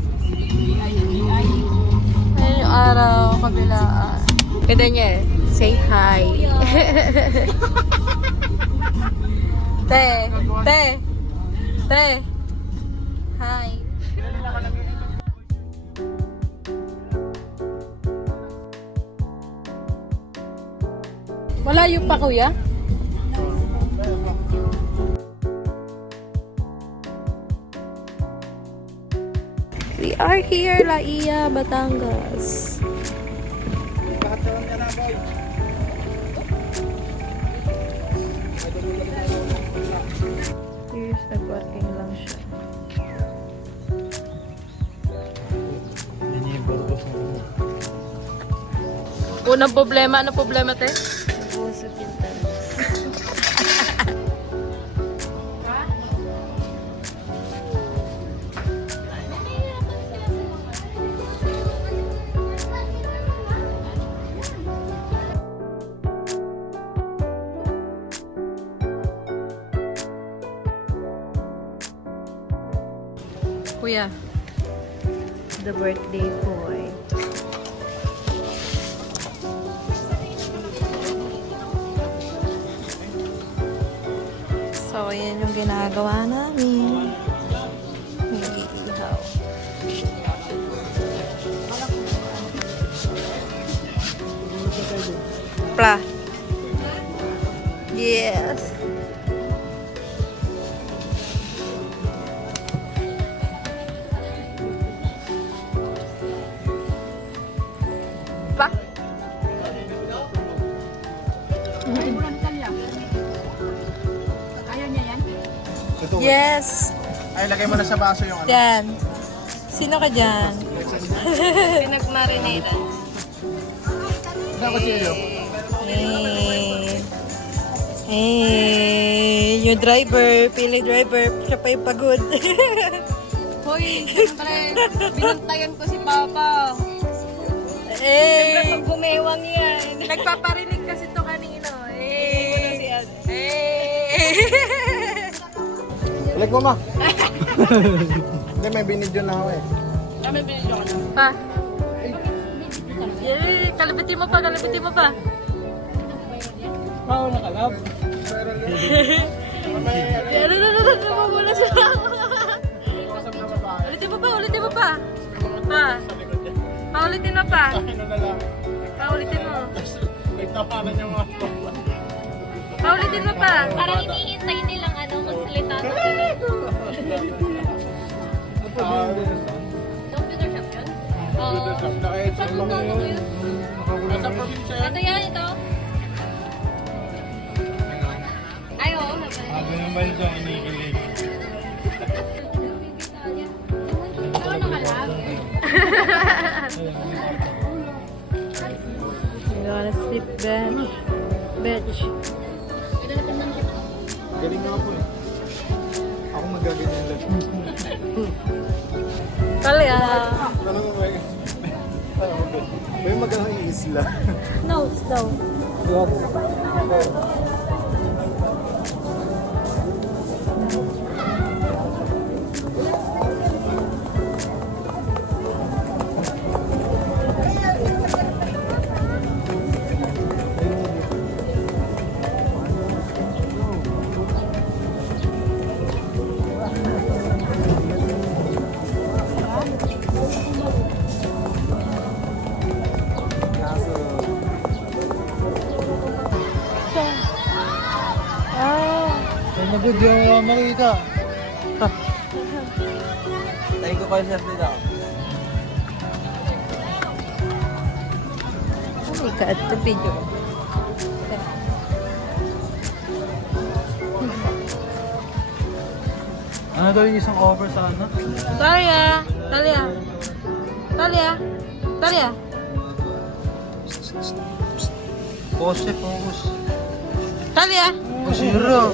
Ayun yung araw, kabilaan. Ganda niya eh. Say hi. Te. Te. Te. Hi. Malayo pa, kuya? We are here, Laia, Batangas. Here's nag-working lang siya. Unang problema, ano problema, te? Nabusog yung talas. Kuya, the birthday boy. So, yan yung ginagawa namin. Nag-iihaw. Pla. Yes. Pa. Yes. Ay, lagay mo na sa baso yung ano. Yan. Sino ka dyan? Pinag-marinated. Dapat siya Yung driver, pili driver, siya pa yung pagod. Hoy, siyempre, binantayan ko si Papa. Siyempre, pag gumewang yan. Nagpaparinig kasi to kanino. Balik mo, ma. Hindi, may binidyo na ako eh. Kami binigyan ko na. Pa. Kalabitin mo pa, kalabitin mo pa. Pao na kalab. Ano muna siya. Ulitin mo pa, ulitin mo pa. Pa. Paulitin mo pa. Ano na lang. Paulitin mo. Nagtapanan yung mga Paulitin mo pa. Parang hinihintay nilang magsalita. Computer shop yun? Oo. Saan mo gano'n ko yun? Nasa probinsya yan. Ito yan, ito. Ay, oo. Ganun ba yun siya inikilig? Ikaw nakalab. You wanna sleep bench? Bench. Galing nga po eh. Ako magaganyan lang. Kali ah. Ano mo ba yun? May magalang isla. Notes daw. Magod yung makita. Tayo ko kayo sir dito. Oh my God, the video. Ano daw yung isang offer sa ano? Talia! Talia! Talia! Talia! Pose, focus. Talia! Zero.